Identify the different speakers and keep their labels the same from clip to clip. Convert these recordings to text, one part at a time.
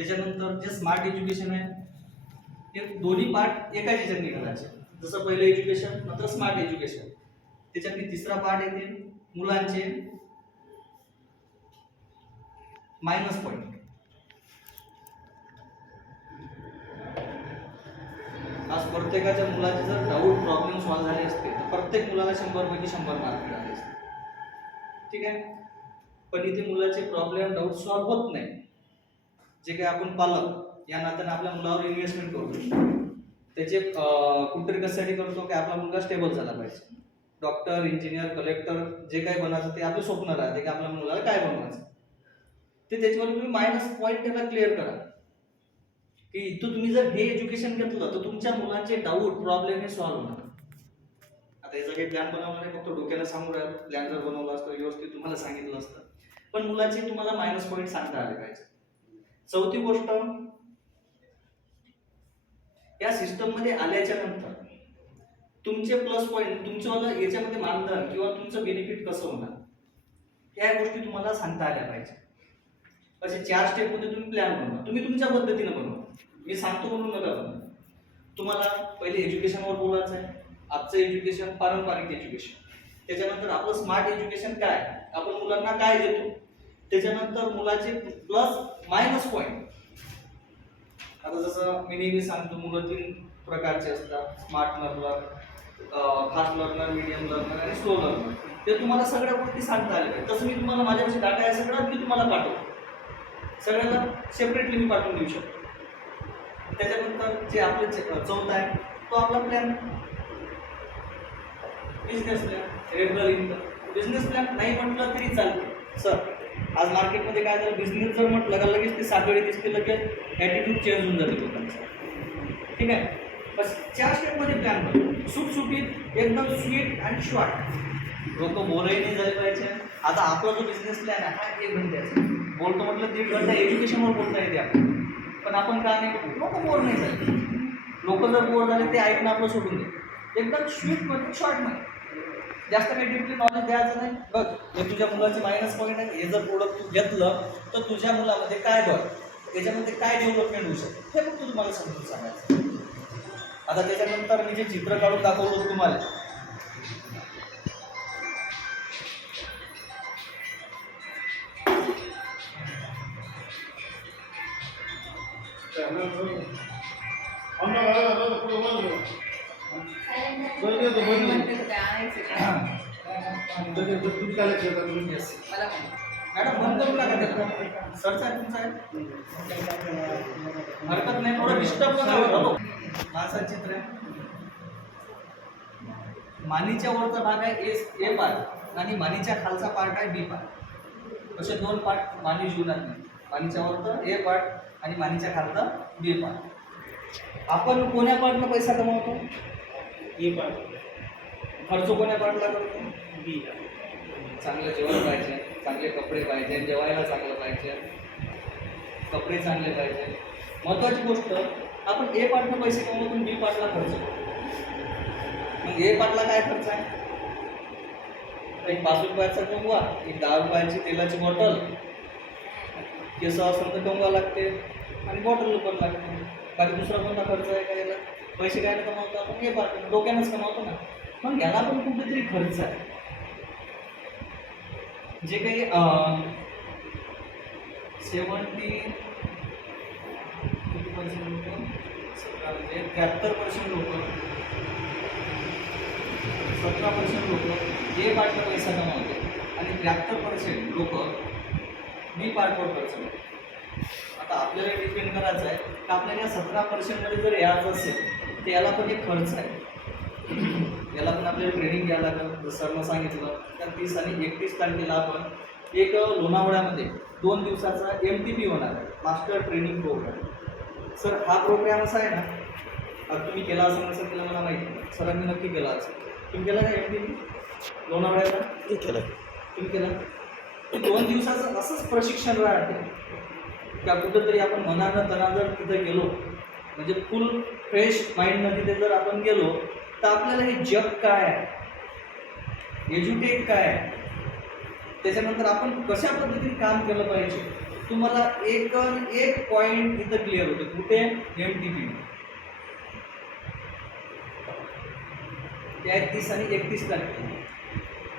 Speaker 1: त्याच्यानंतर जे smart education आहे ते दोन्ही पार्ट एकाच याच्यात निघालाचे जसं पहिलं एज्युकेशन नंतर स्मार्ट एज्युकेशन त्याच्यातली तिसरा पार्ट येते मुलांचे मायनस पॉईंट आज प्रत्येकाच्या मुलाचे जर डाऊट प्रॉब्लेम सॉल्व्ह झाले असते तर प्रत्येक मुलाला शंभर पैकी शंभर मार्क मिळाले असते. ठीक आहे? पण इथे मुलाचे प्रॉब्लेम डाऊट सॉल्व्ह होत नाही. जे काही आपण पालक या नात्याने आपल्या मुलावर इन्व्हेस्टमेंट करतो त्याचे कुठेतरी कशासाठी करतो की आपला मुलगा स्टेबल झाला पाहिजे. डॉक्टर इंजिनियर कलेक्टर जे काही बनायचं ते आपलं स्वप्न राहते की आपल्या मुलाला काय बनवायचं. ते त्याच्यावर तुम्ही मायनस पॉईंट त्याला क्लिअर करा. की इथं तुम्ही जर हे एज्युकेशन घेतलं तर तुमच्या मुलांचे डाऊट प्रॉब्लेम हे सॉल्व्ह होणार. आता याचा काही प्लॅन बनवला नाही फक्त डोक्याला सांगू राहिलो प्लॅन जर बनवला असतं व्यवस्थित तुम्हाला सांगितलं असतं. पण मुलाचे तुम्हाला मायनस पॉईंट सांगता आले पाहिजे. चौथी गोष्ट. या सिस्टममध्ये आल्याच्यानंतर तुमचे प्लस पॉईंट तुमचं याच्यामध्ये मानधन किंवा तुमचं बेनिफिट कसं होणार? या गोष्टी तुम्हाला सांगता आल्या पाहिजे. असे चार स्टेपमध्ये तुम्ही प्लॅन बनवा. तुम्ही तुमच्या पद्धतीने बनवा. मी सांगतो म्हणून नका बनवा. तुम्हाला पहिले एज्युकेशनवर बोलायचं आहे. आजचं एज्युकेशन पारंपरिक एज्युकेशन त्याच्यानंतर आपलं स्मार्ट एज्युकेशन काय? आपण मुलांना काय देतो? त्याच्यानंतर मुलाचे प्लस मायनस पॉईंट आता जसं मी नेहमी सांगतो मुलं तीन प्रकारचे असतात. Smart learner fast learner medium learner आणि स्लो लर्नर ते तुम्हाला सगळ्या गोष्टी सांगता आल्या तसं मी तुम्हाला माझ्यापाशी डाटा आहे सगळं मी तुम्हाला पाठवतो. सगळ्यांना सेपरेटली मी पाठवून देऊ शकतो. त्याच्यानंतर जे आपले चौथा आहे तो आपला plan business plan regular income business plan नाही म्हटलं तरी चालतं. सर आज मार्केटमध्ये काय झालं? बिझनेस जर म्हटलं का लगेच ते साखळी दिसते लगेच ॲटिट्यूड चेंज होऊन जाते लोकांचा. ठीक आहे? बस चार स्टेपमध्ये प्लॅन बनतो सुटसुटीत एकदम स्वीट आणि शॉर्ट लोक बोरही नाही झाले पाहिजे. आता आपला जो बिझनेस प्लॅन आहे हा एक घंट्याचा म्हणजे बोलतो म्हटलं दीड घंटा एज्युकेशनवर बोलता येते आपण पण आपण का नाही लोक बोर नाही झाले. लोक जर बोर झाले ते ऐकणं आपलं सोडून दे एकदम स्वीटमध्ये शॉर्टमध्ये जास्त काही डीपली नॉलेज द्यायचं नाही. बघ हे तुझ्या मुलाचे मायनस पॉईंट आहे हे जर प्रोडक्ट तू घेतलं तर तुझ्या मुलामध्ये काय बघ त्याच्यामध्ये काय डेव्हलपमेंट होऊ शकते? हे फक्त तुम्हाला समजून सांगायचं आता त्याच्यानंतर मी जे चित्र काढून दाखवलं होतं तुम्हाला. मॅडम बंद करू नका त्याला सरचा तुमचा आहे हरकत नाही थोडं डिस्टर्ब पण हवं चित्र आहे मानीच्या वरचा भाग आहे एस ए पार्ट आणि मानीच्या खालचा पार्ट आहे बी पार्ट असे दोन पार्ट मानी जीवनात नाही. मानीच्या वरचं ए पार्ट आणि मानीच्या खालचा बी पार्ट आपण कोण्या पार्टनं पैसा कमवतो? खर्च कोण्या पार्टला बी. चांगलं जेवण पाहिजे चांगले कपडे पाहिजे जेवायला चांगलं पाहिजे. कपडे चांगले पाहिजे. महत्वाची गोष्ट आपण ए पार्टनं पैसे कमवतो बी पार्टला खर्च करतो मग ए पार्टला काय खर्च आहे? एक पाच रुपयाचा कमवा एक दहा रुपयाची तेलाची बॉटल केस असेल तर कमवा लागते आणि बॉटल पण लागते. बाकी दुसरा कोणता खर्च आहे का याला? पैसे काय कमावतो आपण? ए पार्ट डोक्यानंच कमावतो ना. मग याला पण कुठेतरी खर्च आहे. जे काही सेवन्टी किती पर्सेंट लोक म्हणजे त्र्याहत्तर पर्सेंट लोक सतरा पर्सेंट लोक ए पार्टवर पैसा कमावते आणि त्र्याहत्तर पर्सेंट लोक मी पाठवर पर्सेंट आता आपल्याला डिपेंड करायचं आहे. की आपल्याला या सतरा पर्सेंटमध्ये जर यायचं असेल तर याला पण एक खर्च आहे. याला पण आपल्याला ट्रेनिंग घ्यायला लागेल. सरनं सांगितलं तर तीस आणि एकतीस तारखेला आपण एक लोणावळ्यामध्ये दोन दिवसाचा एम टी पी होणार आहे मास्टर ट्रेनिंग प्रोग्राम सर हा प्रोग्राम असा आहे ना आता तुम्ही केला असं नसेल केलं मला माहिती नाही. सरांनी नक्की केला असेल. तुम्ही केला का एम टी पी लोणावळ्याचा?
Speaker 2: केलं.
Speaker 1: तुम्ही केलं? दोन दिवसाचं असंच प्रशिक्षण राहते. त्या कुठंतरी आपण मनानं तनानं जर तिथे गेलो म्हणजे फुल फ्रेश माइंडनं तिथे जर आपण गेलो तर आपल्याला हे जग काय आहे? एज्युकेट काय आहे? त्याच्यानंतर आपण कशा पद्धतीने काम केलं पाहिजे? तुम्हाला एक एक पॉइंट इथं क्लिअर होते. कुठे? एम टी पी तेहतीस आणि एकतीस तारखे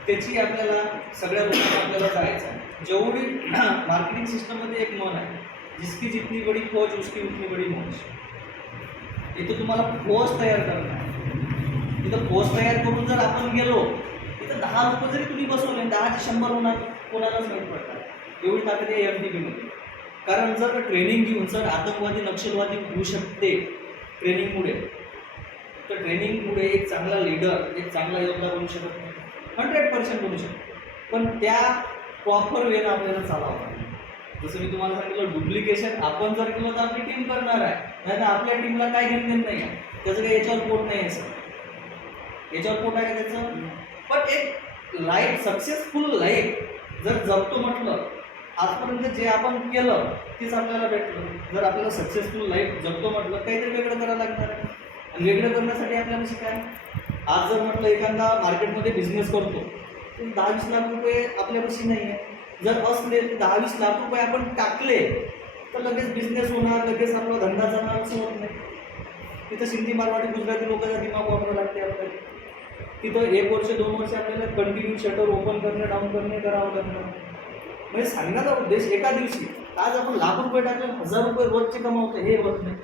Speaker 1: त्याची आपल्याला सगळ्या लोकांना आपल्याला जायचं आहे. जेवढी मार्केटिंग सिस्टममध्ये एक मन आहे जिसकी जितनी बडी फौज उसकी उतनी बडी मौज. इथं तुम्हाला फौज तयार करणार आहे तिथं कोर्स तयार करून जर आपण गेलो तिथं दहा लोक जरी तुम्ही बसवले दहाचे शंभर होणार कोणालाच माहीत पडतात एवढी ताकद आहे एम डी बीमध्ये कारण जर ट्रेनिंग घेऊन जर आतंकवादी नक्षलवादी होऊ शकते ट्रेनिंगमुळे तर ट्रेनिंगमुळे एक चांगला लीडर एक चांगला योद्धा बनू शकत नाही. हंड्रेड पर्सेंट बनू शकतो पण त्या प्रॉपर वेनं आपल्याला चालावं जसं मी तुम्हाला सांगितलं डुप्लिकेशन आपण जर केलं तर आपली टीम करणार आहे. नाही तर आपल्या टीमला काय घेणं देणं नाही आहे. त्याचं काही याच्यावर पोट नाही आहे सर. याच्यावर पोट आहे त्याचं? पण एक लाईफ सक्सेसफुल लाईफ जर जगतो म्हटलं आजपर्यंत जे आपण केलं तेच आपल्याला भेटलं. जर आपल्याला सक्सेसफुल लाईफ जगतो म्हटलं काहीतरी वेगळं करायला लागणार आहे आणि वेगळं करण्यासाठी आपल्याला शिकाय. आज जर म्हटलं एखादा मार्केटमध्ये बिझनेस करतो तर दहा वीस लाख रुपये आपल्यापाशी नाही आहे जर असले तर दहा वीस लाख रुपये आपण टाकले तर लगेच बिझनेस होणार लगेच आपला धंदा जाणार असं होत नाही. तिथं सिंधी मारवाडी गुजराती लोकांचा दिमाग वापरावं लागते आपल्याला. तिथं एक वर्ष दोन वर्ष आपल्याला कंटिन्यू शटर ओपन करणे डाऊन करणे करावं लागणार म्हणजे सांगण्याचा उद्देश एका दिवशी. आज आपण लाख रुपये टाकले हजार रुपये रोजचे कमावतो हे होत नाही.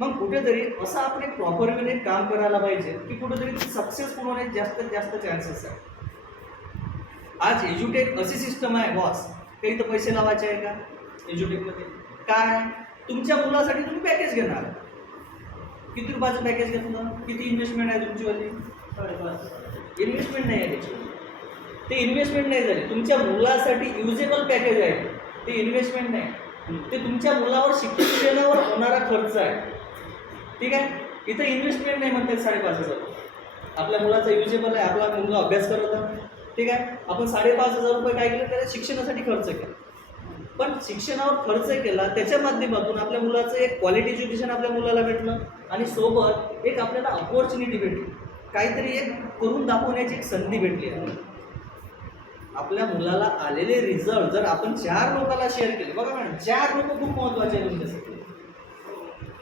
Speaker 1: मग कुठेतरी असं आपण एक प्रॉपर वेने काम करायला पाहिजे की कुठेतरी सक्सेसफुल होण्याचे जास्तीत जास्त चान्सेस आहे. आज एज्युटेक अशी सिस्टम आहे बॉस काही तर पैसे लावायचे आहे का? एज्युटेकमध्ये काय? तुमच्या मुलासाठी तुम्ही पॅकेज घेणार. किती रुपयाचं पॅकेज घेतलं? किती इन्व्हेस्टमेंट आहे तुमचीवाली? इन्व्हेस्टमेंट नाही आहे त्याची ते इन्व्हेस्टमेंट नाही झाली. तुमच्या मुलासाठी युजेबल पॅकेज आहे. ते इन्व्हेस्टमेंट नाही. ते तुमच्या मुलावर शिक्षण देण्यावर होणारा खर्च आहे. ठीक आहे? इथं इन्व्हेस्टमेंट नाही म्हणतात साडेपाच हजार. आपल्या मुलाचा युजेबल आहे. आपला मुलगा अभ्यास करत आहे. ठीक आहे? आपण साडेपाच हजार रुपये काय केलं? त्याला शिक्षणासाठी खर्च केला. पण शिक्षणावर खर्च केला त्याच्या माध्यमातून आपल्या मुलाचं एक क्वालिटी एज्युकेशन आपल्या मुलाला भेटलं. आणि सोबत एक आपल्याला अपॉर्च्युनिटी भेटली. काहीतरी एक करून दाखवण्याची एक संधी भेटली आहे. आपल्या मुलाला आलेले रिझल्ट जर आपण चार लोकांना शेअर केले बघा मॅडम चार लोक खूप महत्त्वाचे आहेत तुमच्यासाठी.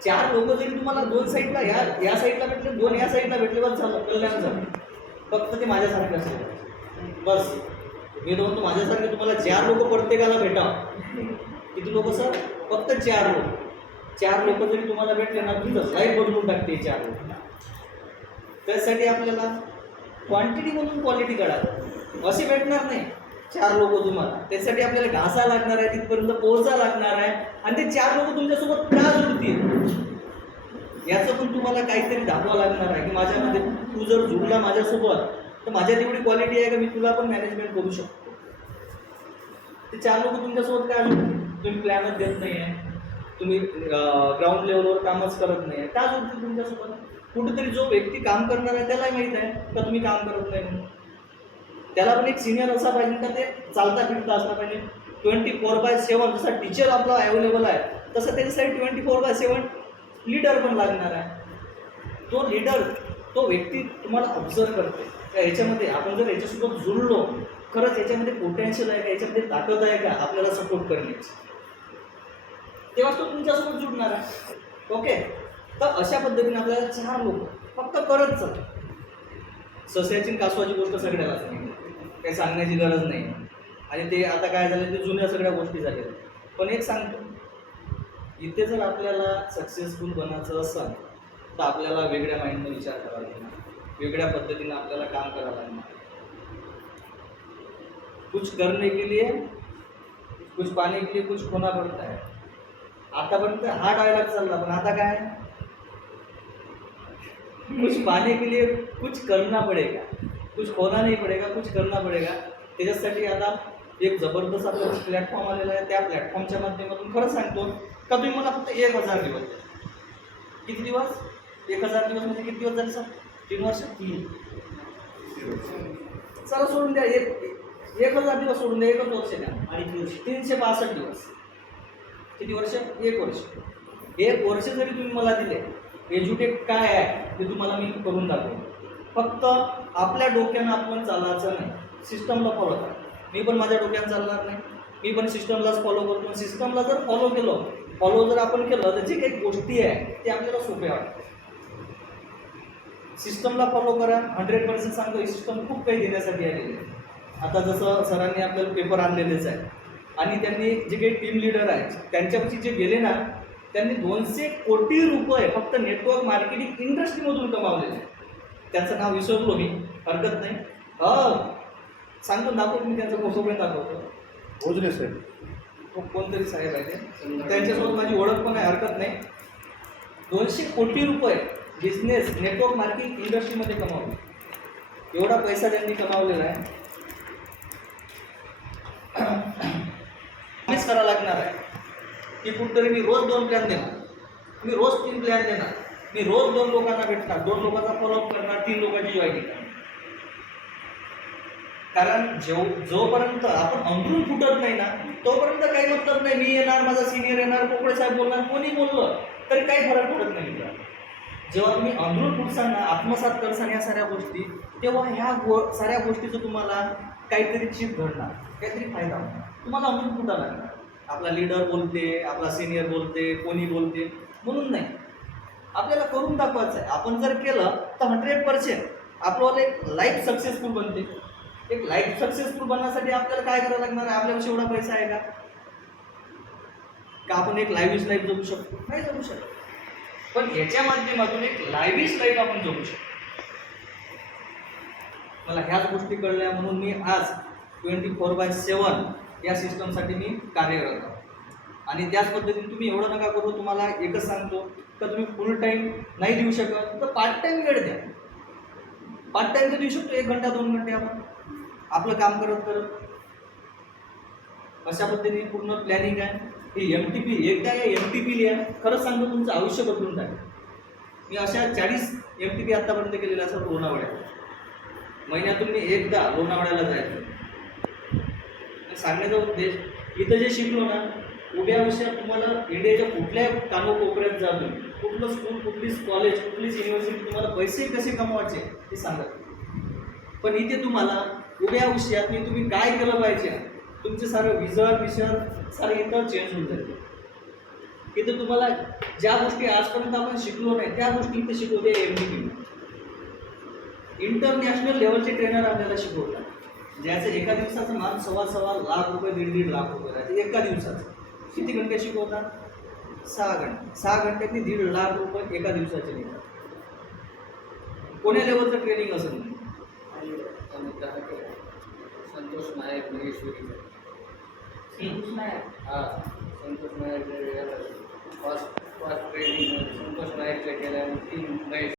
Speaker 1: चार लोक जरी तुम्हाला दोन साईडला या या साईडला भेटले दोन या साईडला भेटले बस झालं कल्याण झालं. फक्त ते माझ्यासारखे असेल बस. मी तर म्हणतो माझ्यासारखे तुम्हाला चार लोक प्रत्येकाला भेटा किती लोक सर? फक्त चार लोक. चार लोक जरी तुम्हाला भेटले ना तुमचं लाईफ बदलून टाकते चार लोक. त्यासाठी आपल्याला क्वांटिटी म्हणून क्वालिटी काढावं. असे भेटणार नाही. चार लोक तुम्हाला. त्यासाठी आपल्याला घासा लागणार आहे तिथपर्यंत पोहोचा लागणार आहे. आणि ते चार लोक तुमच्यासोबत का जुळतील? याचं पण तुम्हाला काहीतरी दाखवावं लागणार आहे की माझ्यामध्ये तू जर जुळला माझ्यासोबत तर माझ्यात एवढी क्वालिटी आहे का मी तुला पण मॅनेजमेंट करू शकतो? ते चार लोक तुमच्यासोबत काय जुळतील? तुम्ही प्लॅनच देत नाही आहे तुम्ही ग्राउंड लेवलवर कामच करत नाही आहे का जुळतील तुमच्यासोबत? कुठेतरी जो व्यक्ती काम करणार आहे त्यालाही माहीत आहे का तुम्ही काम करत नाही म्हणून? त्याला पण एक सिनियर असा पाहिजे का ते चालता फिरता असला पाहिजे. ट्वेंटी फोर बाय सेवन जसा टीचर आपला अवेलेबल आहे तसं त्याच्यासाठी twenty four by seven leader पण लागणार आहे. तो लीडर तो व्यक्ती तुम्हाला ऑब्झर्व करते का याच्यामध्ये आपण जर याच्यासोबत जुळलो खरंच याच्यामध्ये पोटेन्शियल आहे का याच्यामध्ये ताकद आहे का आपल्याला सपोर्ट करण्याची? तेव्हा तो तुमच्यासोबत जुळणार आहे. ओके तर अशा पद्धतीने आपल्याला चार लोक फक्त करत चल. सस्याची कासवाची गोष्ट सगळ्याला काही सांगण्याची गरज नाही. आणि ते आता काय झालं ते जुन्या सगळ्या गोष्टी झाल्या. पण एक सांगतो. इथे जर आपल्याला सक्सेसफुल बनायचं असेल तर आपल्याला वेगळ्या माइंडने विचार करावा लागणार. वेगळ्या पद्धतीने आपल्याला काम करावं लागणार. कुछ करने के लिए कुछ पाने के लिए कुछ खोना पडता है आतापर्यंत हा डायलॉग चालला पण आता काय? कुछ पाने के लिए कुछ करना पडेगा। कुछ खोना नहीं पडेगा कुछ करना पडेगा। त्याच्यासाठी आता एक जबरदस्त आपला प्लॅटफॉर्म आलेला आहे. त्या प्लॅटफॉर्मच्या माध्यमातून खरं सांगतो का तुम्ही मला फक्त एक हजार दिवस द्या. किती दिवस? एक हजार दिवस म्हणजे किती दिवस झाले सर? तीन वर्ष? तीन. चला सोडून द्या. एक एक हजार दिवस सोडून द्या. एकच वर्ष द्या. आणि तीनशे पासष्ट दिवस. किती वर्ष? एक वर्ष. एक वर्ष जरी तुम्ही मला दिले एज्युकेट काय आहे ते तुम्हाला मी करून दाखवतो. फक्त आपल्या डोक्यानं आपण चालायचं नाही. सिस्टमला फॉलो करा. मी पण माझ्या डोक्यानं चालणार नाही. मी पण सिस्टमलाच फॉलो करतो. सिस्टमला जर फॉलो केलं फॉलो जर आपण केलं तर जे काही गोष्टी आहे ते आपल्याला सोप्या वाटतात. सिस्टमला फॉलो करा. हंड्रेड पर्सेंट सांगतो ही सिस्टम खूप काही देण्यासाठी आलेली आहे. आता जसं सरांनी आपल्याला पेपर आणलेलेच आहे. आणि त्यांनी जे काही टीम लिडर आहेत त्यांच्यापाशी जे गेले ना त्यांनी दोनशे कोटी रुपये फक्त नेटवर्क मार्केटिंग इंडस्ट्रीमधून कमावलेले त्यांचं नाव विसरलो मी. हरकत नाही. हो. सांगतो दाखवतो मी त्यांचा पण दाखवतो.
Speaker 2: भोजने साहेब.
Speaker 1: तो कोणतरी साहेब आहे ते. त्यांच्यासोबत माझी ओळख पण आहे हरकत नाही. दोनशे कोटी रुपये बिझनेस नेटवर्क मार्केटिंग इंडस्ट्रीमध्ये कमावले. एवढा पैसा त्यांनी कमावलेला आहे. करावं लागणार आहे. की तरी मी रोज दोन प्लॅन देणार. मी रोज तीन प्लॅन देणार. मी रोज दोन लोकांना भेटणार. दोन लोकांचा फॉलोअप करणार. तीन लोकांची जॉईनिंग करणार. कारण जेव जोपर्यंत आपण अंदरून फुटत नाही ना तोपर्यंत काही मतलब नाही. मी येणार माझा सिनियर येणार पोपळे साहेब बोलणार कोणी बोललं तरी काही फरक पडत नाही जेव्हा तुम्ही अंदरून फुटसाल आत्मसात करसान या साऱ्या गोष्टी तेव्हा ह्या गो साऱ्या गोष्टीचं तुम्हाला काहीतरी चीप घडणार काहीतरी फायदा होणार. तुम्हाला अंदरून फुटायला लागणार. आपला लीडर बोलते आपला सिनियर बोलते कोणी बोलते म्हणून नाही. आपल्याला करून दाखवायचं आहे आपण जर केलं तर हंड्रेड पर्सेंट आपल्याला एक लाईफ सक्सेसफुल बनते. एक लाईफ सक्सेसफुल बनण्यासाठी आपल्याला काय करावं लागणार आहे? आपल्यापाशी एवढा पैसा आहे का? का आपण एक लाईव्हिश लाईफ जगू शकतो? नाही जगू शकतो. पण याच्या माध्यमातून एक लाईव्हिश लाईफ आपण जगू शकतो. मला ह्याच गोष्टी कळल्या म्हणून मी आज ट्वेंटी फोर बाय सेवन या सिस्टमसाठी मी कार्यरत आहे. आणि त्याच पद्धतीने तुम्ही एवढं नका करू तुम्हाला एकच सांगतो का तुम्ही फुल टाईम नाही देऊ शकत तर पार्ट टाईम वेळ द्या. पार्ट टाईम तर देऊ शकतो एक घंटा दोन घंटे आपण. आपलं काम करत करत. अशा पद्धतीने पूर्ण प्लॅनिंग आहे. ही एम टी पी एकदा या एम टी पी लिहा. खरंच सांगतो तुमचं आयुष्य बदलून जाईल. मी अशा चाळीस एम टी पी आत्तापर्यंत केलेल्या असतात लोणावळ्यात. महिन्यातून मी एकदा लोणावळ्याला जायचो. सांगण्याचा उद्देश इथं जे शिकलो ना उभ्या विषयात तुम्हाला इंडियाच्या कुठल्याही कानोकोपऱ्यात जा कुठलं स्कूल कुठलीच कॉलेज कुठलीच युनिव्हर्सिटी तुम्हाला पैसे कसे कमवायचे ते सांगत पण इथे तुम्हाला उभ्या विषयात मी तुम्ही काय केलं पाहिजे तुमचे सारं विजन विषय सारे इथं चेंज होऊन जाते इथं तुम्हाला ज्या गोष्टी आजपर्यंत आपण शिकलो नाही त्या गोष्टी इथे शिकवते एम डी इंटरनॅशनल लेवलचे ट्रेनर आपल्याला शिकवतात. ज्याचं एका दिवसाचं मान सव्वा सव्वा लाख रुपये दीड दीड लाख रुपये राहते एका दिवसाचं. किती घंटे शिकवतात? सहा घंटे. सहा घंट्यातनी दीड लाख रुपये एका दिवसाचे निघतात. कोण्या लेवलचं ट्रेनिंग असेल
Speaker 3: संतोष नायक महेश्वरी. हा Santosh Nayak fast fast training Santosh नायकच्या केल्या तीन महेश